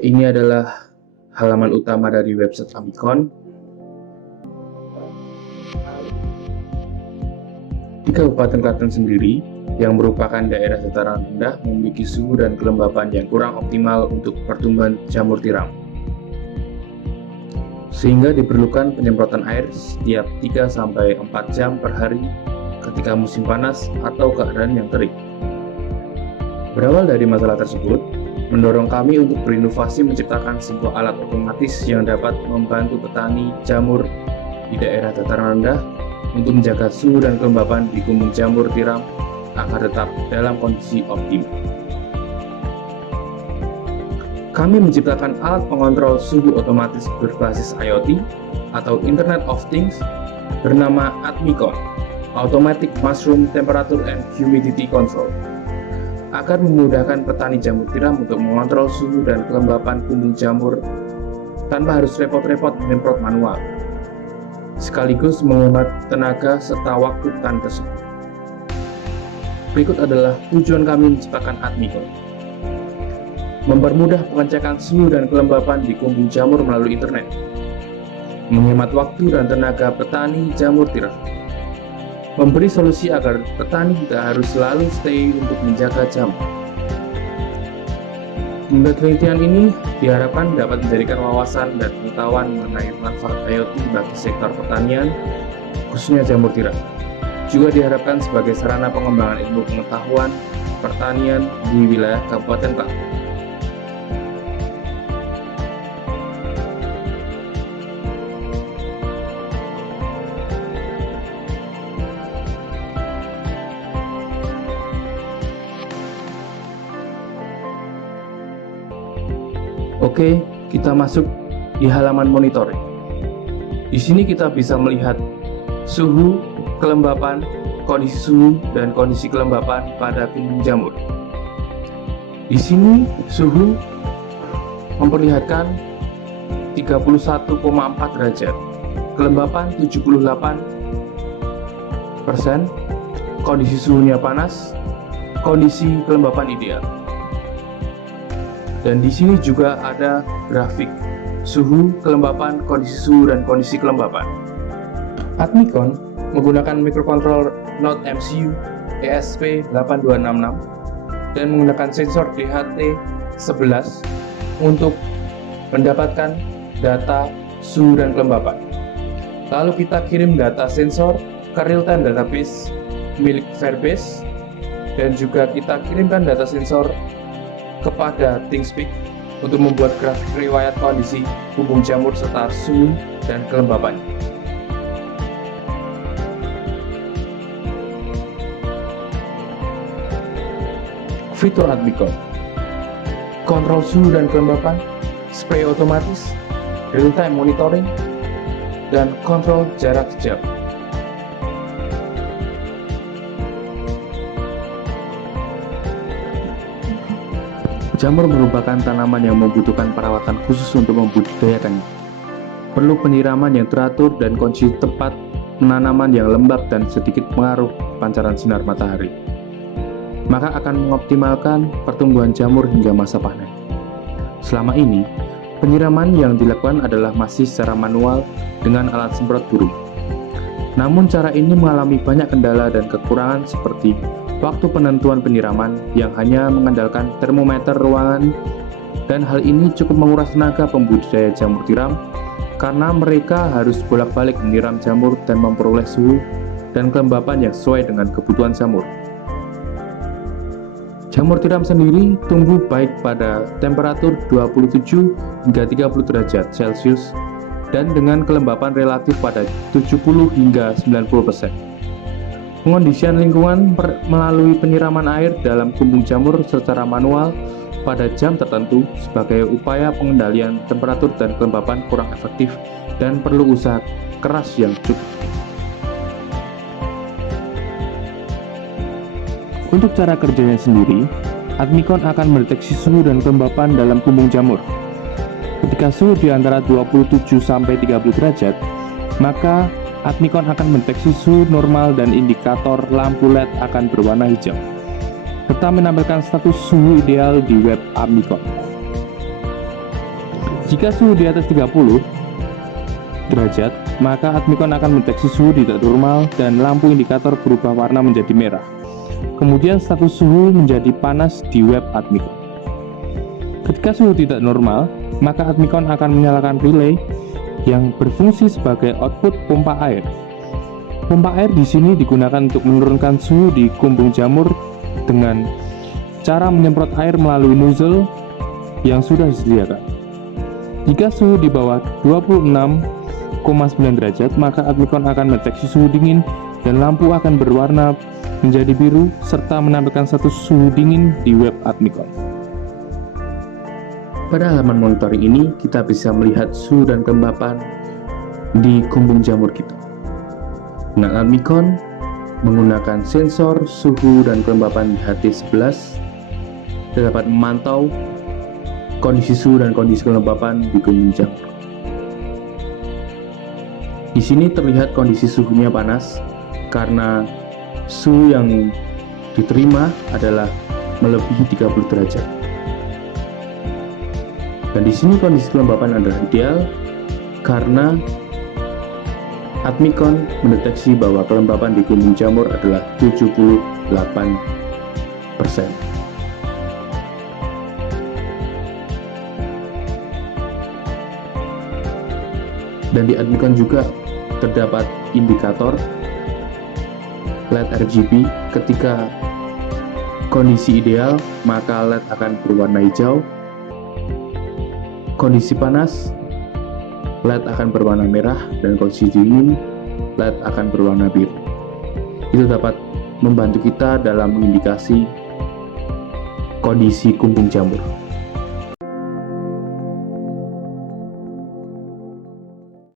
Ini adalah halaman utama dari website Amikon. Di Kabupaten Klaten sendiri, yang merupakan daerah dataran rendah, memiliki suhu dan kelembapan yang kurang optimal untuk pertumbuhan jamur tiram, sehingga diperlukan penyemprotan air setiap 3-4 jam per hari ketika musim panas atau keadaan yang terik. Berawal dari masalah tersebut, mendorong kami untuk berinovasi menciptakan sebuah alat otomatis yang dapat membantu petani jamur di daerah dataran rendah untuk menjaga suhu dan kelembapan di kumbung jamur tiram agar tetap dalam kondisi optimal. Kami menciptakan alat pengontrol suhu otomatis berbasis IoT atau Internet of Things bernama Admicon, Automatic Mushroom Temperature and Humidity Control, agar memudahkan petani jamur tiram untuk mengontrol suhu dan kelembapan kumbung jamur tanpa harus repot-repot menyemprot manual, sekaligus menghemat tenaga serta waktu petani tersebut. Berikut adalah tujuan kami menciptakan Admicon: mempermudah pengecekan suhu dan kelembapan di kumbung jamur melalui internet, menghemat waktu dan tenaga petani jamur tiram, memberi solusi agar petani tidak harus selalu stay untuk menjaga jamur. Penelitian ini diharapkan dapat menjadikan wawasan dan pengetahuan mengenai manfaat IoT bagi sektor pertanian, khususnya jamur tiram. Juga diharapkan sebagai sarana pengembangan ilmu pengetahuan pertanian di wilayah Kabupaten Klaten. Oke, kita masuk di halaman monitoring. Di sini kita bisa melihat suhu, kelembapan, kondisi suhu, dan kondisi kelembapan pada kumbung jamur. Di sini suhu memperlihatkan 31,4 derajat, kelembapan 78%, kondisi suhunya panas, kondisi kelembapan ideal. Dan di sini juga ada grafik suhu, kelembapan, kondisi suhu, dan kondisi kelembapan. Admicon menggunakan microcontroller Node MCU ESP8266 dan menggunakan sensor DHT11 untuk mendapatkan data suhu dan kelembapan. Lalu kita kirim data sensor ke real-time database milik Firebase, dan juga kita kirimkan data sensor kepada ThingSpeak untuk membuat grafik riwayat kondisi kumbung jamur serta suhu dan kelembapannya. Fitur Admicon: kontrol suhu dan kelembapan, spray otomatis, real-time monitoring, dan kontrol jarak jam. Jamur merupakan tanaman yang membutuhkan perawatan khusus untuk membudidayakannya. Perlu penyiraman yang teratur dan kondisi tepat penanaman yang lembab dan sedikit pengaruh pancaran sinar matahari, maka akan mengoptimalkan pertumbuhan jamur hingga masa panen. Selama ini, penyiraman yang dilakukan adalah masih secara manual dengan alat semprot burung. Namun cara ini mengalami banyak kendala dan kekurangan seperti waktu penentuan penyiraman yang hanya mengandalkan termometer ruangan, dan hal ini cukup menguras tenaga pembudidaya jamur tiram karena mereka harus bolak-balik menyiram jamur dan memperoleh suhu dan kelembapan yang sesuai dengan kebutuhan jamur. Jamur tiram sendiri tumbuh baik pada temperatur 27 hingga 30 derajat Celcius dan dengan kelembapan relatif pada 70 hingga 90%. Pengondisian lingkungan melalui penyiraman air dalam kumbung jamur secara manual pada jam tertentu sebagai upaya pengendalian temperatur dan kelembapan kurang efektif dan perlu usaha keras yang cukup. Untuk cara kerjanya sendiri, Admicon akan mendeteksi suhu dan kelembapan dalam kumbung jamur. Ketika suhu di antara 27-30 derajat, maka Admicon akan mendeteksi suhu normal dan indikator lampu LED akan berwarna hijau, serta menampilkan status suhu ideal di web Admicon. Jika suhu di atas 30 derajat, maka Admicon akan mendeteksi suhu tidak normal dan lampu indikator berubah warna menjadi merah. Kemudian status suhu menjadi panas di web Admicon. Ketika suhu tidak normal, maka Admicon akan menyalakan relay yang berfungsi sebagai output pompa air. Pompa air di sini digunakan untuk menurunkan suhu di kumbung jamur dengan cara menyemprot air melalui nozzle yang sudah disediakan. Jika suhu di bawah 26,9 derajat, maka Admicon akan mendeteksi suhu dingin dan lampu akan berwarna menjadi biru serta menampilkan status suhu dingin di web Admicon. Pada halaman monitoring ini, kita bisa melihat suhu dan kelembapan di kumbung jamur kita. Dengan Admicon menggunakan sensor suhu dan kelembapan HT11, kita dapat memantau kondisi suhu dan kondisi kelembapan di kumbung jamur. Di sini terlihat kondisi suhunya panas karena suhu yang diterima adalah melebihi 30 derajat. Dan di sini kondisi kelembapan adalah ideal karena Admicon mendeteksi bahwa kelembapan di kumbung jamur adalah 78%. Dan di Admicon juga terdapat indikator LED RGB. Ketika kondisi ideal, maka LED akan berwarna hijau. Kondisi panas, LED akan berwarna merah, dan kondisi dingin, LED akan berwarna biru. Itu dapat membantu kita dalam mengindikasi kondisi kumbung jamur.